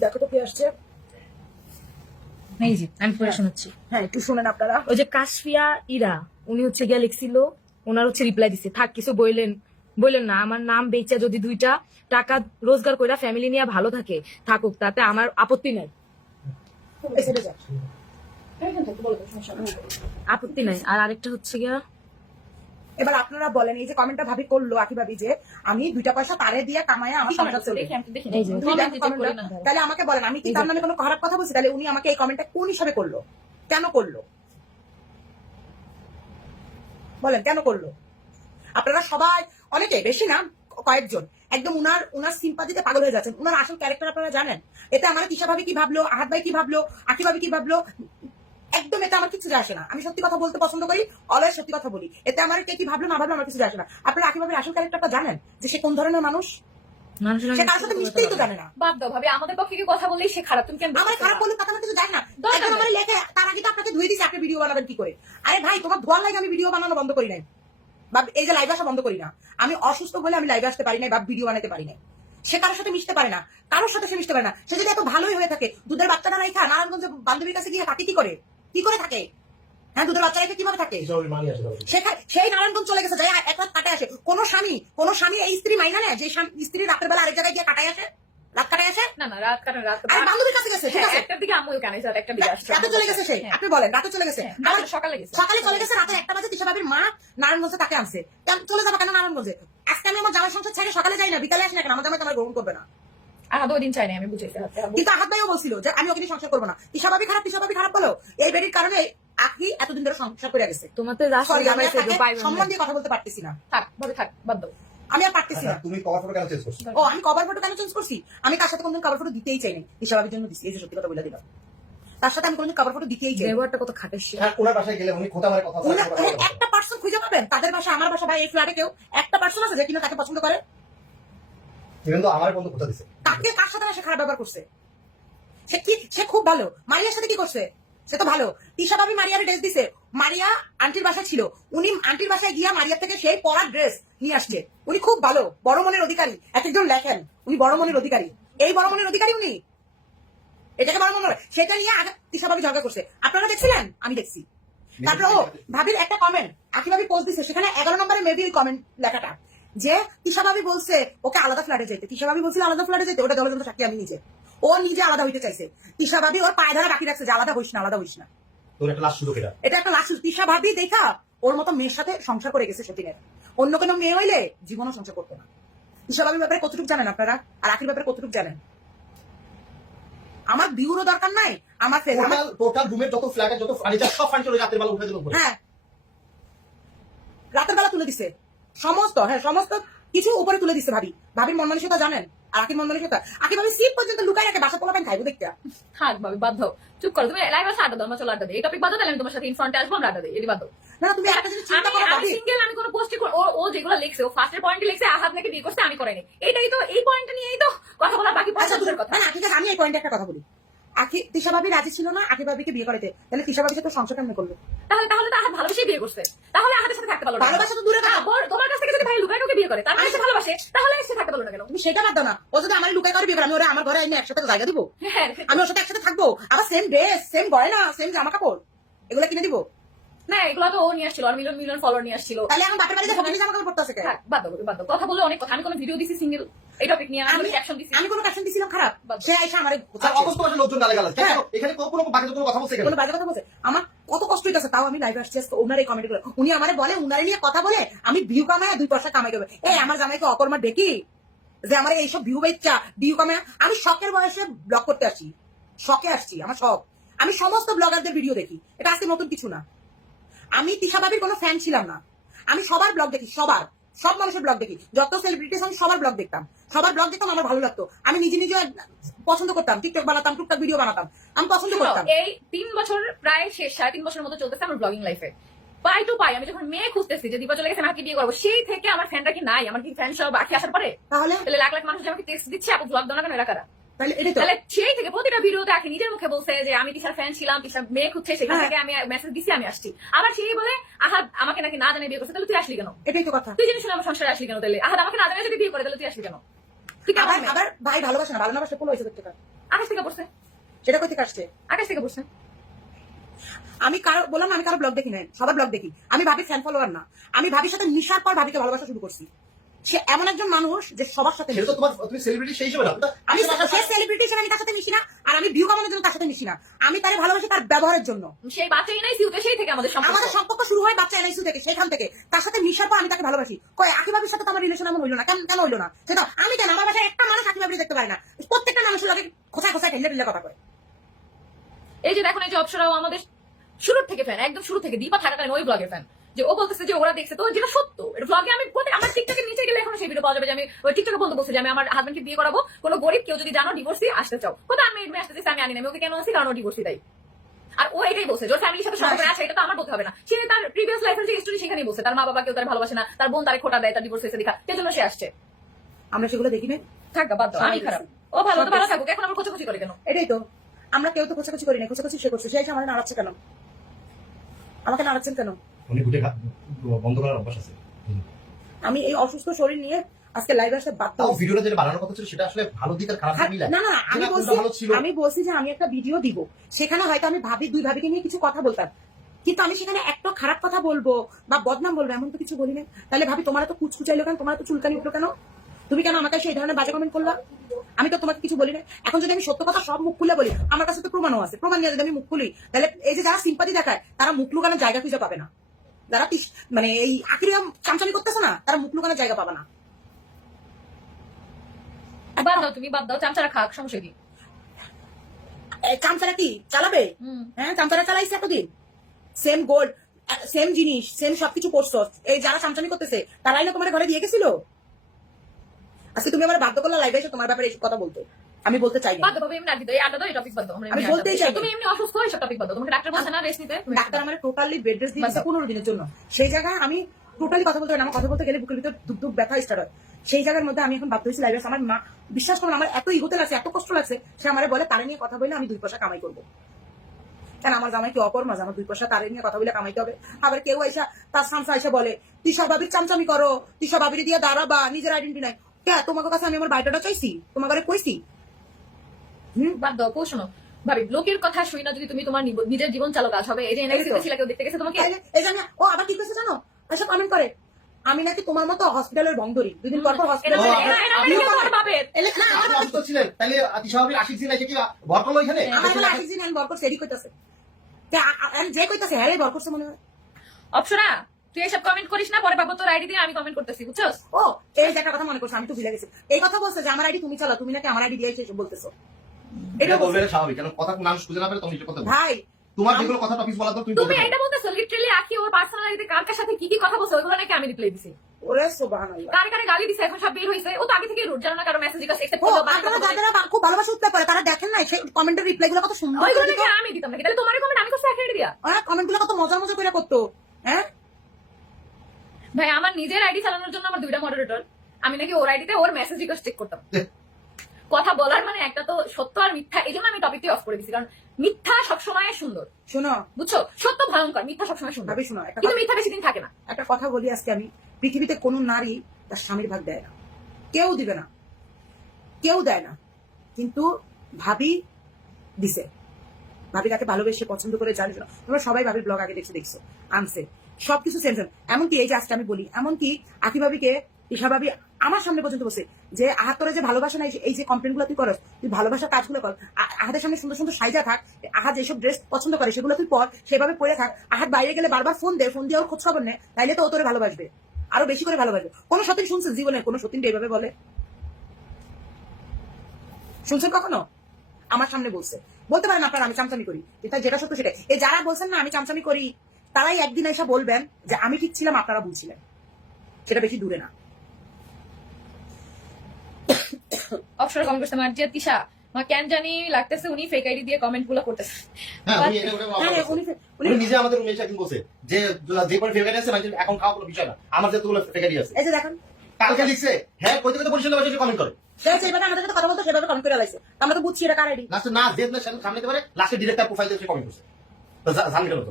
দেখো তো কে আসছে। এই যে আমি পড়ে শোনাচ্ছি। হ্যাঁ একটু শুনেন আপনারা। ওই যে কাশফিয়া ইরা উনি হচ্ছে গিয়া লিখছিল ওনার হচ্ছে রিপ্লাই দিছে থাক কিছু বইলেন বললেন না আমার নাম বেচা যদি দুইটা টাকা রোজগার কইরা ফ্যামিলি নিয়ে ভালো থাকে থাকুক তাতে আমার আপত্তি নেই। আপত্তি নাই। আর আরেকটা হচ্ছে গিয়া এবার আপনারা বলেন এই যে কমেন্টটা ভাবি করল আকি ভাবি যে আমি দুইটা পয়সা তারে দিয়ে কামায় আমার সংসার কমেন্টটা। তাহলে আমাকে বলেন আমি কি তার নামে কোনো খারাপ কথা বলছি? তাহলে উনি আমাকে এই কমেন্টটা কোন হিসাবে করল? কেন করল? বলেন কেন করল? আপনারা সবাই অনেকে বেশি না কয়েকজন একদম উনার উনার সিম্পাতিতে পাগল হয়ে যাচ্ছেন। উনার আসল ক্যারেক্টার আপনারা জানেন। এতে আমার তিশা ভাবি কি ভাবলো? আহাত ভাই কি ভাবলো? আকি ভাবি কি ভাবলো? একদম এতে আমার কিছু যায় আসে না। আমি সত্যি কথা বলতে পছন্দ করি অলওয়েজ সত্যি কথা বলি। এতে আমার কে কি ভাবলো না ভাবলো আমার কিছু যায় আসে না। আপনারা আকি ভাবির আসল ক্যারেক্টারটা জানেন যে সে কোন ধরনের মানুষ? সে কারোর সাথে মিশতেই তো জানে না। বাদ দাও ভাবি আমাদের পক্ষে কি কথা বললেই সে খারাপ। তুমি কেন আমার খারাপ বলে কথা আমার কিছু যায় না। দরকার আমার লেখে তার আগে তো আপনাকে ধুয়ে দিয়েছে আপনি ভিডিও বানাবেন কি করে? আরে ভাই তোমার ধোয়ার লাগে আমি ভিডিও বানানো বন্ধ করি নাই। বা এই যে লাইভ আসা বন্ধ করি না। আমি অসুস্থ বলে আমি লাইভে আসতে পারি নাই বা ভিডিও বানাতে পারি নাই। সে কারোর সাথে মিশতে পারে না। কারোর সাথে সে মিশতে পারে না। সে যদি এত ভালোই হয়ে থাকে দুধের বাচ্চাটা রাইখা নারায়ণগঞ্জ বান্ধবীর কাছে গিয়ে পার্টি কি করে? কি করে থাকে? হ্যাঁ দুধের বাচ্চা রেখে কীভাবে থাকে? সেই নারায়ণগঞ্জ চলে গেছে যাই এক রাত কাটায় আসে। কোন স্বামী কোন স্বামী এই স্ত্রী মাইনা নেয়? যে স্ত্রী রাতের বেলা আরেক জায়গায় গিয়ে কাটায় আসে? রাত কাটায় আসে? না না রাত কারণ রাত আরে বান্ধবীর কাছে গেছে ঠিক আছে। একটার দিকে আম্মু কেন স্যার একটা দিকে আসছে। রাতে চলে গেছে সে। হ্যাঁ। আপনি বলেন রাতে চলে গেছে। হ্যাঁ, আমার সকালে গেছে। সকালে চলে গেছে রাতে একটা বাজে তিশা বাবির মা নারায়ণগঞ্জে তাকে আনছে। চলে যাব কেন নারায়ণগঞ্জে? আজকে আমি আমার জামাই সংসার ছেড়ে সকালে যাই না বিকালে আসি না কেন? আমার জামাই তোমার গ্রহণ করবে না। আর ওই দিন চাই না আমি বুঝেছি কিন্তু আহাত ভাইও বলছিল যে আমি ওকে সংসার করব না। তিশা বাবি খারাপ তিশা বাবি খারাপ বলো। এই বেডির কারণে আখি এতদিন ধরে সংসার করে গেছে। তোমার তো রাস্তা সরি আমি আর জামাইছে তাকে যে পাইবে সম্মান দিয়ে কথা বলতে পারতেছি না। থাক ভাবি থাক বাদ দাও। আমি আর পারতেছি আচ্ছা, না তুমি কভার ফটো কেন চেঞ্জ করছ? ও আমি কভার ফটো কেন চেঞ্জ করছি? আমি কার সাথে কোনদিন কভার ফটো দিতেই চাই না তিশা বাবির জন্য দিচ্ছি এই যে সত্যি কথা বলে দিলাম। তার সাথে আমি কোনদিন কভার ফটো দিতেই চাই না। ব্যবহারটা কত খাটের সে হ্যাঁ ওনার বাসায় গেলে উনি খোদা মারে কথা বলে। উনি- উনি একটা পার্সন খুঁজে পাবেন। তাদের বাসা আমার বাসা বা এই ফ্ল্যাটে কেউ। একটা পার্সন আছে যে কিনা তাকে পছন্দ করে। আমার বন্ধু কোথা দিছে? কার সাথে সে খারাপ ব্যবহার করছে? সে কি সে খুব ভালো। মারিয়ার সাথে কি করছে? সে তো ভালো। তিশা ভাবি মারিয়ার ড্রেস দিছে। মারিয়া আন্টির বাসায় ছিল। উনি আন্টির বাসায় গিয়া মারিয়ার থেকে সেই পরার ড্রেস নিয়ে আসছে। উনি খুব ভালো। বড় মনের অধিকারী। এক একজন লেখেন। উনি বড় মনের অধিকারী। এই বড় মনের অধিকারী উনি? এটাকে বড় মনে সেটা নিয়ে আগে তিশা ভাবি ঝগড়া করছে। আপনারা দেখছিলেন? আমি দেখছি। তারপরে ও ভাবির একটা কমেন্ট আকি ভাবি পোস্ট দিছে। সেখানে এগারো নম্বরে মেবি ওই কমেন্ট লেখাটা। যে তিশা ভাবি বলছে ওকে আলাদা ফ্ল্যাটে যেতে। তিশা ভাবি বলছিল আলাদা ফ্ল্যাটে যেতে ওটা জলযন্ত্র সাক্ষী আমি নিজে। ও নিজে আলাদা হইতে চাইছে। তিশা ভাবি ওর পায়ে ধরা বাকি রাখছে যে আলাদা হইস না আলাদা হইস না। এটা এটা একটা লাস্ট তিশা ভাবি দেখা ওর মতো মেয়ের সাথে সংসার করে গেছে সতীনের অন্য কোনো মেয়ে হইলে জীবনও সংসার করতো না। তিশা ভাবির ব্যাপারে কতটুকু জানেন আপনারা? আর আখির ব্যাপারে কতটুকু জানেন? আমার ভিউরও দরকার নাই আমার টোটাল টোটাল রুমের যত ফ্ল্যাটের যত ফার্নিচার সব ফার্নিচার রাতের বেলা উঠে দিল উপরে। হ্যাঁ। রাতের বেলা তুলে দিছে। সমস্ত হ্যাঁ সমস্ত কিছু উপরে তুলে দিচ্ছে ভাবি। ভাবির মন মানসিকতা জানেন? আর আকির মন মানসিকতা আকি ভাবি সিট পর্যন্ত লুকায় রাখে বাসা পোলা পান খাইবো দেখতে। থাক ভাবি দাও। চুপ করো তুমি লাইভ আছে আড্ডা দাও আমরা চলো আড্ডা দিই এই টপিক দাও তাহলে আমি তোমার সাথে ইনফ্রন্টে আসব আমরা আড্ডা দিই। এটি দাও। না তুমি একটা জিনিস চিন্তা করো ভাবি। সিঙ্গেল আমি কোনো পোস্টই ও ও যেগুলো লিখছে ও ফার্স্টের পয়েন্টে লিখছে আহাত নাকি বিয়ে করছে আমি করাইনি। এটাই তো এই পয়েন্টটা নিয়েই তো কথা বলার বাকি আচ্ছা পয়েন্টের কথা। না না, ঠিক আছে আমি এই পয়েন্টে একটা কথা বলি। আখি তিশা ভাবি রাজি ছিল না আখি ভাবিকে বিয়ে করাতে তাহলে তিশা ভাবির সাথে সংসার কেমন করল? তাহলে তাহলে তো আহাত ভালোবেসে বিয়ে করছে। তাহলে সাথে থাকতে পারল না। ভালোবাসা তো দূরে না বড় তোমার কাছ থেকে যদি ভাই লুকায় ওকে বিয়ে করে তার মানে সে ভালোবাসে তাহলে সে থাকতে পারল না কেন? তুমি সেটা বাদ দাও না। ও যদি আমার লুকাই করে বিয়ে করে আমি ওরা আমার ঘরে এনে একসাথে জায়গা দিব। হ্যাঁ আমি ওর সাথে একসাথে থাকব। আবার সেম ড্রেস সেম গয়না সেম জামা কাপড়। এগুলো কিনে দিব? না এগুলো তো ও নিয়ে আসছিল আর মিলিয়ন মিলিয়ন ফলোয়ার নিয়ে আসছিল। তাহলে এখন বাপের বাড়িতে জামা কাপড় কেন? থাক, বাদ দাও বাদ দাও। কথা বলে অনেক কথা আমি কোনো ভিডিও দিছি সিঙ্গেল এই টপিক নিয়ে আমি ক্যাপশন দিছি আমি কোনো ক্যাপশন দিছিলাম খারাপ। সে আইসা আমার মাসে লোকজন গালে গালাজ কেন হ্যাঁ। এখানে কোনো কোনো কথা বলছে কেন? কোনো বাজে কথা বলছে? আমার কত কষ্ট হইতেছে তাও আমি লাইভে আসছি আজকে ওনার এই কমেন্টগুলো। উনি আমারে বলে উনারে নিয়ে কথা বলে আমি ভিউ কামায় দুই পয়সা কামাই দেবে। এই আমার জামাইকে অকর্মা ডেকি যে আমার এইসব ভিউ বেচা ভিউ কামায়। আমি শখের বয়সে ব্লগ করতে আসি। শখে আসছি আমার শখ। আমি সমস্ত ব্লগারদের ভিডিও দেখি। এটা আজকে নতুন কিছু না। আমি তিশা বাবির কোনো ফ্যান ছিলাম না। আমি সবার ব্লগ দেখি সবার। সব মানুষের ব্লগ দেখি। যত সেলিব্রিটিস আমি সবার ব্লগ দেখতাম। সবার ব্লগ দেখতাম আমার ভালো লাগতো। আমি নিজে নিজে পছন্দ করতাম। টিকটক বানাতাম টুকটাক ভিডিও বানাতাম। আমি পছন্দ করতাম। এই তিন বছর প্রায় শেষ সাড়ে তিন বছরের মতো চলতেছে আমার ব্লগিং লাইফে পাই টু পাই আমি যখন মেয়ে খুঁজতেছি যে দীপা চলে গেছে আমাকে বিয়ে করব। সেই থেকে আমার ফ্যানটা কি নাই? আমার কি ফ্যান সব বাকি আসার পরে? তাহলে? লাখ লাখ মানুষ আমাকে টেক্সট দিচ্ছে আপু ব্লগ দাও না কেন? এরা কারা? তাহলে সেই থেকে প্রতিটা ভিডিওতে আখি নিজের মুখে বলছে যে আমি ফ্যান ছিলাম মেয়ে খুঁজছে সেখান হ্যাঁ। থেকে আমি মেসেজ দিছি আমি আসছি। আবার সেই বলে আহাদ আমাকে নাকি না জানে বিয়ে করছে তাহলে তুই আসলি কেন? এটাই তো কথা। তুই জিনিস আমার সংসারে আসলি কেন তাহলে? আহাদ আমাকে না জানে যদি বিয়ে করে তাহলে তুই আসলি কেন? তুই আবার আবার ভাই ভালোবাসে না ভালোবাসে কোনো হয়েছে আকাশ থেকে পড়ছে। সেটা কোথা থেকে আসছে? আকাশ থেকে পড়ছে। আমি কারও বললাম আমি কারও ব্লগ দেখি নাই সবার ব্লগ দেখি। আমি ভাবি ফ্যান ফলোয়ার না। আমি ভাবির সাথে মিশার পর ভাবিকে ভালোবাসা শুরু করছি। সে এমন একজন মানুষ যে সবার সাথে সেটা তো তোমার তুমি সেলিব্রিটি সেই হিসেবে না আমি সে সেলিব্রিটি হিসেবে আমি তার সাথে মিশি না আর আমি ভিউ কামানোর জন্য তার সাথে মিশি না। আমি তারে ভালোবাসি তার ব্যবহারের জন্য। সেই বাচ্চা নাই সিউতে সেই থেকে আমাদের সম্পর্ক। আমাদের সম্পর্ক শুরু হয় বাচ্চা এনআইসিউ থেকে সেখান থেকে। তার সাথে মিশার পর আমি তাকে ভালোবাসি। কয় আকিবাবির সাথে তো আমার রিলেশন এমন হইল না। কেন কেন হইল না? সেটা আমি কেন? আমার বাসায় একটা মানুষ আকিবাবি দেখতে পারে না। প্রত্যেকটা মানুষের লাগে খোঁচায় খোঁচায় ঢেলে ঢেলে কথা কয়। এই যে দেখুন এই যে অপসরাও আমাদের শুরুর থেকে ফ্যান একদম শুরু থেকে দীপা থাকাকালীন ওই ব্লগের ফ্যান যে ও বলতেছে যে ওরা দেখছে তো যেটা সত্য এটা ব্লগে আমি প্রত্যেক আমার টিকটকের নিচে গেলে এখন সেই ভিডিও পাওয়া যাবে যে আমি টিকটকে বলতে বলছি যে আমি আমার হাজবেন্ডকে বিয়ে করাবো কোনো গরিব কেউ যদি জানো ডিভোর্সি আসতে চাও। কোথাও আমি মেয়ে আসতে চাইছি, আমি আনি না আমি ওকে কেন আনছি কারণ ও ডিভোর্সি তাই। আর ও এটাই বলছে যে ফ্যামিলির সাথে সম্পর্ক আছে এটা তো আমার বলতে হবে না। সে তার প্রিভিয়াস লাইফের যে স্টোরি সেখানেই বলছে তার মা বাবা কেউ তার ভালোবাসে না তার বোন তার খোটা দেয় তার ডিভোর্স হয়েছে দেখা সেজন্য সে আসছে। আমরা সেগুলো দেখি না থাকবে বাদ দাও, আমি খারাপ। ও ভালো তো ভালো থাকুক এখন আমার কোচাকুচি করে কেন? এটাই তো আমরা কেউ তো খোঁচাখুচি করি না খোঁচাখুচি সে করছে সে এসে আমাদের নাড়াচ্ছে কেন? আমাকে নাড়াচ্ছেন কেন? উনি গুটে বন্ধ করার অভ্যাস আছে। আমি এই অসুস্থ শরীর নিয়ে আজকে লাইভে আসতে বাধ্য তাও ভিডিওটা যেটা বানানোর কথা ছিল সেটা আসলে ভালো দিক আর খারাপ দিক মিলায়। না না আমি বলছি আমি বলছি যে আমি একটা ভিডিও দিব। সেখানে হয়তো আমি ভাবি দুই ভাবিকে নিয়ে কিছু কথা বলতাম। কিন্তু আমি সেখানে একটা খারাপ কথা বলব বা বদনাম বলব এমন তো কিছু বলি না তাহলে ভাবি তোমার তো কুচকুচাইলো কেন? তোমার তো চুলকানি উঠল কেন? তুমি কেন আমাকে সেই ধরনের বাজে কমেন্ট করলা? আমি তো তোমাকে কিছু বলি না এখন যদি আমি সত্য কথা সব মুখ খুলে বলি আমার কাছে তো প্রমাণও আছে। প্রমাণ নিয়ে যদি আমি মুখ খুলি তাহলে এই যে যারা সিম্পাতি দেখায় তারা মুখ লুকানোর জায়গা খুঁজে পাবে না। যারা মানে এই আকিরিয়া চামচামি করতেছে না তারা মুখ লুকানোর জায়গা পাবে না। বাদ দাও তুমি বাদ দাও চামচারা খাক সমস্যা কি? এই চামচারা কি চালাবে? হ্যাঁ চামচারা চালাইছে এতদিন। সেম গোল্ড সেম জিনিস সেম সবকিছু করছ। এই যারা চামচামি করতেছে তারাই না তোমার ঘরে দিয়ে গেছিল? আজকে তুমি আমার বাধ্য করলে লাইভে এসে তোমার ব্যাপারে কথা বলতে। আমি বলতে চাই না। বাদ দাও এমনি আড্ডা দাও এই আড্ডা দাও এই টপিক বাদ দাও আমি বলতেই চাই তুমি এমনি অসুস্থ এইসব টপিক বাদ দাও। তোমাকে ডাক্তার বলছে না রেস্ট নিতে। ডাক্তার আমার টোটালি বেড রেস্ট দিয়েছে বাদ দাও। পনেরো দিনের জন্য। সেই জায়গায় আমি টোটালি কথা বলতে পারি আমার কথা বলতে গেলে বুকের ভিতর দুপ দুপ ব্যথা স্টার্ট হয়। সেই জায়গার মধ্যে আমি এখন বাধ্য হয়েছি লাইভে আমার মা বিশ্বাস করুন আমার এত ইগোতে লাগছে এত কষ্ট লাগছে সে আমার বলে তারে নিয়ে কথা বলে আমি দুই পয়সা কামাই করব। কেন আমার জামাই কি অকর্মাজ আমার দুই পয়সা তারে নিয়ে কথা বলে কামাইতে হবে। আবার কেউ আইসা তার সামসা এসে বলে তিশা বাবির চামচামি করো তিশা বাবির দিয়ে দাঁড়াবা নিজের আইডেন্টি নাই। কে তোমার কাছে আমি আমার বায়োডাটা চাইছি? তোমার কইছি? হুম? বাদ দাও কৌ শোনো। ভাবি লোকের কথা শুই না যদি তুমি তোমার নিজের জীবন চালক কাজ হবে। এই যে এনআইসি এই তো। ছিল কেউ দেখতে গেছে তোমাকে? এই আমি- ও আবার কি কইছে জানো? এসব কমেন্ট করে। আমি নাকি তোমার মতো হসপিটালের বন্ধরি দুদিন পর পর হসপিটালে তাহলে আতিশাহাবির আশিক দিন কি ভর আমার বলে আশিক দিন আমি কইতাছে। যে কইতাছে হ্যাঁ বর করছে মনে হয়। অপসরা তুই এসব কমেন্ট করিস না পরে বাবা তোর আইডি দিয়ে আমি কমেন্ট করতেছি বুঝছস? ও এই যে একটা কথা মনে করছ আমি তো ভুলে গেছি। এই কথা বলছে যে আমার আইডি তুমি চালাও তুমি নাকি আমার আইডি দিয়ে এসে বলতেছো? এটা এটা বলবে স্বাভাবিক কারণ কথা মানুষ খুঁজে না পেলে তখন এটা কথা ভাই তোমার যেগুলো কথা টপিক বলা তুমি তুমি বলতে এটা বলতেছো লিটারালি আখি ওর কার কার সাথে কি কি কথা বলছে ওইগুলো নাকি আমি রিপ্লাই দিছি। ওরে সুবহানাল্লাহ। কারে কারে গালি দিছে এখন সব বের হইছে। ও তো আগে থেকে রুট জানো না কারও মেসেজ কাছে একসেপ্ট ও করল আপনারা যারা খুব ভালোবাসা উত্তর করে তারা দেখেন না সেই কমেন্টের রিপ্লাই গুলো কত সুন্দর। ওইগুলো নাকি আমি দিতাম নাকি? তাহলে তোমার কমেন্ট আমি দিয়া? ওরা কমেন্টগুলো কত মজা মজা করে করতো হ্যাঁ? ভাই আমার নিজের আইডি চালানোর জন্য আমার দুইটা মডারেটর আমি নাকি ওর আইডিতে ওর মেসেজ রিকোয়েস্ট চেক করতাম। কথা বলার মানে একটা তো সত্য আর মিথ্যা এই জন্য আমি টপিকটি অফ করে দিছি কারণ মিথ্যা সবসময় সুন্দর। শোনো। বুঝছ? সত্য ভয়ঙ্কর মিথ্যা সবসময় সুন্দর। ভাবি শোনো একটা কিন্তু কথা- মিথ্যা বেশি দিন থাকে না। একটা কথা বলি আজকে আমি পৃথিবীতে কোনো নারী তার স্বামীর ভাগ দেয় না। কেউ দিবে না। কেউ দেয় না। কিন্তু ভাবি দিছে। ভাবি তাকে ভালোবেসে পছন্দ করে জানি তোমরা সবাই ভাবির ব্লগ আগে দেখছ দেখছ। আনছে। সবকিছু সেম এমনকি এই যে আজকে আমি বলি এমনকি আকি ভাবিকে ঈশা আমার সামনে পর্যন্ত বসে যে আহাত তোরা যে ভালোবাসা নাই, এই যে কমপ্লেনগুলো তুই করস, তুই ভালোবাসার কাজগুলো কর। আহাদের সামনে সুন্দর সুন্দর সাইজা থাক আহাত যেসব ড্রেস পছন্দ করে সেগুলো তুই পর, সেভাবে পরে থাক। আহাত বাইরে গেলে বারবার ফোন দে ফোন দিয়ে ওর খোঁজ খবর নে তাইলে তো ও তোরে ভালোবাসবে। আরও বেশি করে ভালোবাসবে। কোন সতীন শুনছেন জীবনে? কোন সতীন এইভাবে বলে? শুনছেন কখনো? আমার সামনে বলছে। বলতে পারেন আপনারা, আমি চামচামি করি। এটা যেটা সত্য সেটা এই যারা বলছেন না, আমি চামচামি করি। তারাই একদিন এসে বলবেন যে, আমি ঠিক ছিলাম, আপনারা ভুলছিলেন সেটা বেশি দূরে না। অপসরে কমেন্ট করতে মার যে তিশা মা কেন জানি লাগতেছে উনি ফেক আইডি দিয়ে কমেন্টগুলো করতেছে। হ্যাঁ উনি হ্যাঁ। উনি নিজে আমাদের রুমে এসে একদিন বলছে যে যে পরে ফেভারি আছে মানে এখন খাওয়া কোনো বিষয় না। আমার যে তোগুলো ফেভারি আছে। এই যে দেখেন। কালকে লিখছে হ্যাঁ কইতে কইতে পরিষদের বাসায় কমেন্ট করে? সে যেভাবে আমাদের সাথে কথা বলতো সেভাবে কমেন্ট করে লাইছে। আমরা তো বুঝছি এটা কার আইডি লাস্টে না যে সামনে দিতে পারে লাস্টে ডিরেক্টর প্রোফাইল দিয়ে কমেন্ট করছে। তো জানবে কেন তো।